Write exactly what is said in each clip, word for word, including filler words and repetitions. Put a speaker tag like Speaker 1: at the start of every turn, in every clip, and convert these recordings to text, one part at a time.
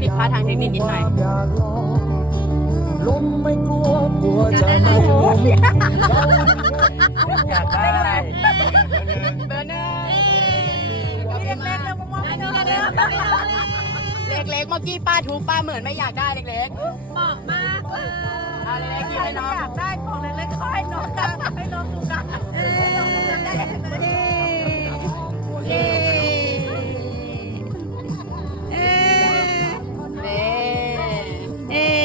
Speaker 1: ผิดพลาดทางเทคนิคนิดหน่อย
Speaker 2: ลมไม่กลัวกลัวจะไม่ลม
Speaker 3: อยากได้อะไร
Speaker 1: เบอร์หนึ่งเล็กเล็กแล้วมองให้เล็กเล็กเล็กเมื่อกี้ป้าทุบป้าเหมือนไม่อยากได้เล็กเล็กเหมาะมากเลยเอาเล็กกินให้น้องอยากได้ของเล็กเล็กให้น้องกันให้น้องดูกันให้น้องดูกันได้เย้เย้เอ๊เอ๊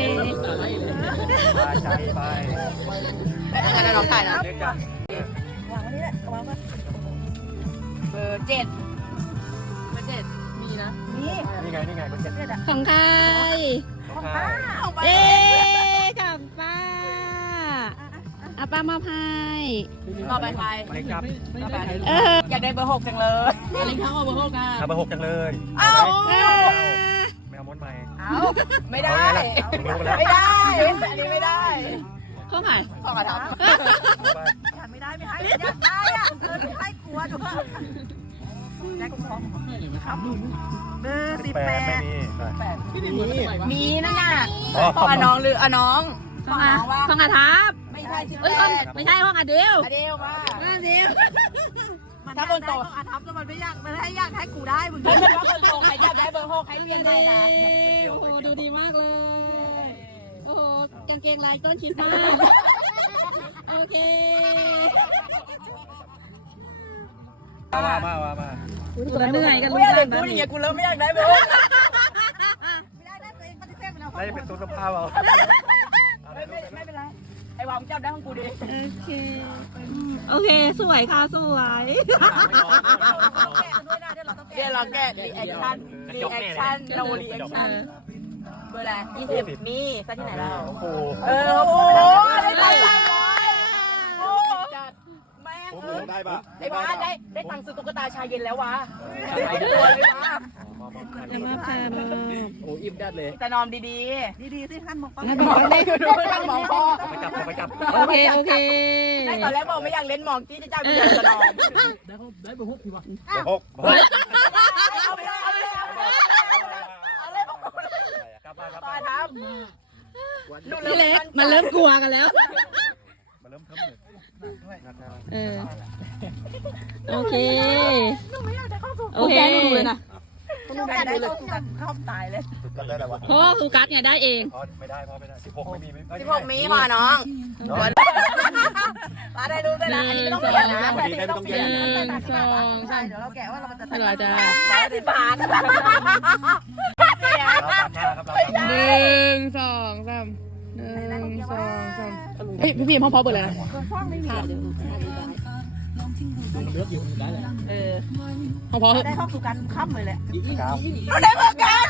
Speaker 3: ใจไป
Speaker 1: ไปทางนั้นน้องถ่ายนะ
Speaker 3: เล็กจัง
Speaker 1: วางไว้นี่แหละวางไว้เบอร์เจ็ดเบอร์เจ็ดมีนะมี
Speaker 3: นี่ไงนี่ไงคนเจ็ด
Speaker 4: ของใคร
Speaker 3: ของใคร
Speaker 4: เอ๊กับป้าอาป้ามอบให้
Speaker 1: ต่อไปใคร
Speaker 3: เล็กจับ
Speaker 4: เออ
Speaker 1: อยากได้เบอร์หกจังเลยเล็กเขาเอาเบอร์หกอ่ะ
Speaker 3: ทำมาหกจังเลย
Speaker 1: เอ้า
Speaker 3: ไม่เอามดใหม่
Speaker 1: เอาไม่ได้ไม่ได้อันนี้ไม่ได้
Speaker 4: ข้อหมาย
Speaker 1: ขอกระทำ
Speaker 2: อยากไม่ได้ไม่ให้อยากได้อะเออไม่ให้กลัวดูแจ็คของครับเบอร์สิบแปด
Speaker 3: ไม่มี
Speaker 1: มีนั่นน่ะของอาน้องหรืออาน้อง
Speaker 4: ข้องอาข้องอาทับ
Speaker 1: ไม่ใช่ชิป
Speaker 4: เอ้ยข้องไม่ใช่ห้องอาเดียว
Speaker 1: อเดลมา
Speaker 4: อาเดียว
Speaker 1: ถ้าคนโต
Speaker 2: อาทับก็มันไม่อยากมันให้อยากให้กูได้มึง
Speaker 1: ถ้าเป็นว่าคนโตใครอยากได้เบอร์หกใครเรียนได้นะ
Speaker 4: โอ้โหดูดีมากเลย โอ้โหกางเกงลายต้นคริสต์มาสโอเค
Speaker 3: มามามามา
Speaker 4: กูเหนื่อยกัน
Speaker 1: กู
Speaker 4: รู้
Speaker 1: อยาก
Speaker 4: จั
Speaker 1: ได้
Speaker 4: ก
Speaker 1: กู
Speaker 4: นะ
Speaker 1: อย่างเงี้ยกูเริ่มไม่อยากได้เบอร์หก
Speaker 2: ไม่ได้ได้ตัวเองปฏิเสธไปแล้ว
Speaker 3: น่าจะเป็นตุ๊กตาเปล่า
Speaker 1: ไม่ไม่ไม่เป็นไรไอ้วางจับได้ของกูดิ
Speaker 4: โอเคโอเคสวยค่ะสวย
Speaker 1: เดี๋ยวเราแกะรีแอคชั่นรีแอคชั่นโนรีแอคชั่นเบอร์อะไรยี่สิบนี่ซะที่ไหนเรา
Speaker 3: โอ้โห
Speaker 1: เออโอ้โหได้ตังค์โอ้จัดแม่ง
Speaker 3: ผม
Speaker 1: เออ
Speaker 3: ได้ปะ
Speaker 1: ไอ้บ้าได้ได้ตังค์ซื้อตุ๊กตาชายเย็นแล้ววะหายตัวเลยวะ
Speaker 4: จะมาพามา
Speaker 3: โอ้อิ่มดัดเลย
Speaker 1: จะนอมดี
Speaker 2: ดีๆสิท่านมอง
Speaker 4: แล้ว
Speaker 1: ๆ
Speaker 4: บอกว่า
Speaker 1: ดูดูท่านหมองพ่อ
Speaker 3: ไปจับไปจับ
Speaker 4: โอเคโอเค
Speaker 1: ได้ตอนแรกบอกไม่อยากเล่นหมองกี้จะจ้างเพื่อนจะนอม
Speaker 3: ได้ไปหกทีวะหก
Speaker 1: เอาไปเลยเอาไปเลยเอาเลยเอาเลย
Speaker 3: กลับมาครับ
Speaker 1: ต่อทำ
Speaker 4: พี่เล็กมันเริ่มกลัวกันแล้ว
Speaker 3: มาเริ่มเทิมเลย
Speaker 4: เออโอเค
Speaker 1: หนูไม่อยากได้ข้าวสุก
Speaker 4: โอเค
Speaker 1: หนูได้ได้เลยข้าวตายเลย
Speaker 3: ก็ได้แล้ววะ
Speaker 4: โอ้คือกัสเนี่ยได้เอง
Speaker 3: พอไม่ได้พอไม่ได้สิบหกไม่มีไม่
Speaker 1: สิบหกมีค่ะน้องมาได้ดูได้ละอันนี้ไม่ต้องเปลี่ยนนะอันนี้ไม่ต้องเปลี่ยน
Speaker 4: หนึ่งสองสาม
Speaker 2: เดี๋ยวเราแกะว่าเราจะ
Speaker 4: เดี๋ยวเราจะ
Speaker 1: ห้าสิบบาทเสีย
Speaker 3: ครับครับ
Speaker 4: หนึ่งสองสามหนึ่งสองสามเฮ้ยพี่พีมพ่อพ่อเปิดเลยนะเออพ่อพ่อ
Speaker 2: ได้เข้าสู่การค่ำเลยแหละ
Speaker 3: ครับ
Speaker 1: เราได้เบอร์กัน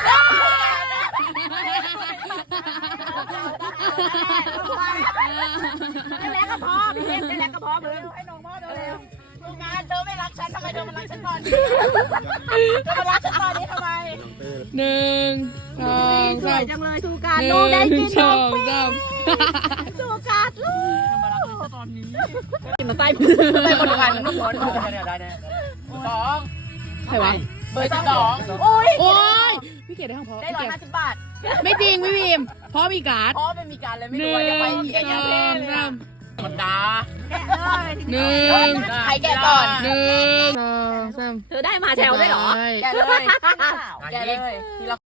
Speaker 1: ได้แล้วก็พอพี่เล็กได้แล้วก็พอมึงให้น้องพ่อเร็วๆดูงานเธอไม่รักฉันทำไมเธอมารักฉันตอนนี้เธอมารักฉันตอนนี้ทำไม
Speaker 4: หนึ่งสอง
Speaker 2: สว
Speaker 4: สาย ม
Speaker 2: จังเลยสู่การ
Speaker 4: ห
Speaker 2: ลูกได้
Speaker 4: นึ่
Speaker 2: กิ
Speaker 4: ง
Speaker 2: น
Speaker 4: ส
Speaker 2: น
Speaker 4: อ
Speaker 2: ม
Speaker 4: งสาม
Speaker 2: สู่การลูก
Speaker 4: กินมาใต้
Speaker 1: ไปคนละวันทุกคน
Speaker 3: ได้เนี่ยได้เนี่ย
Speaker 1: สอง
Speaker 4: ใครวะ
Speaker 1: เบอร์สองโอ้ย
Speaker 4: โอ้ยพี่เกดได้ของพ่อ
Speaker 1: ได้ร้อยห้าสิบบาท
Speaker 4: ไม่จริงพี่พีมพ่อมีการ์ด
Speaker 1: เพราะไม่มีการเลยไม่
Speaker 4: ห
Speaker 1: รู้
Speaker 4: นึ่
Speaker 1: ว่าจะไป
Speaker 4: ง
Speaker 1: กี่
Speaker 4: ส
Speaker 1: ยั
Speaker 4: อง ง
Speaker 1: เท่เลย
Speaker 4: สาม
Speaker 1: ธรรมดา
Speaker 2: แกะเลย
Speaker 4: หนึ่ง
Speaker 1: ใครแกะก่อน
Speaker 4: หนึ่งสองสาม
Speaker 1: เธอได้มาแถวได้หรอ
Speaker 4: ใช่
Speaker 1: แกะเลยแกะเลยทีละ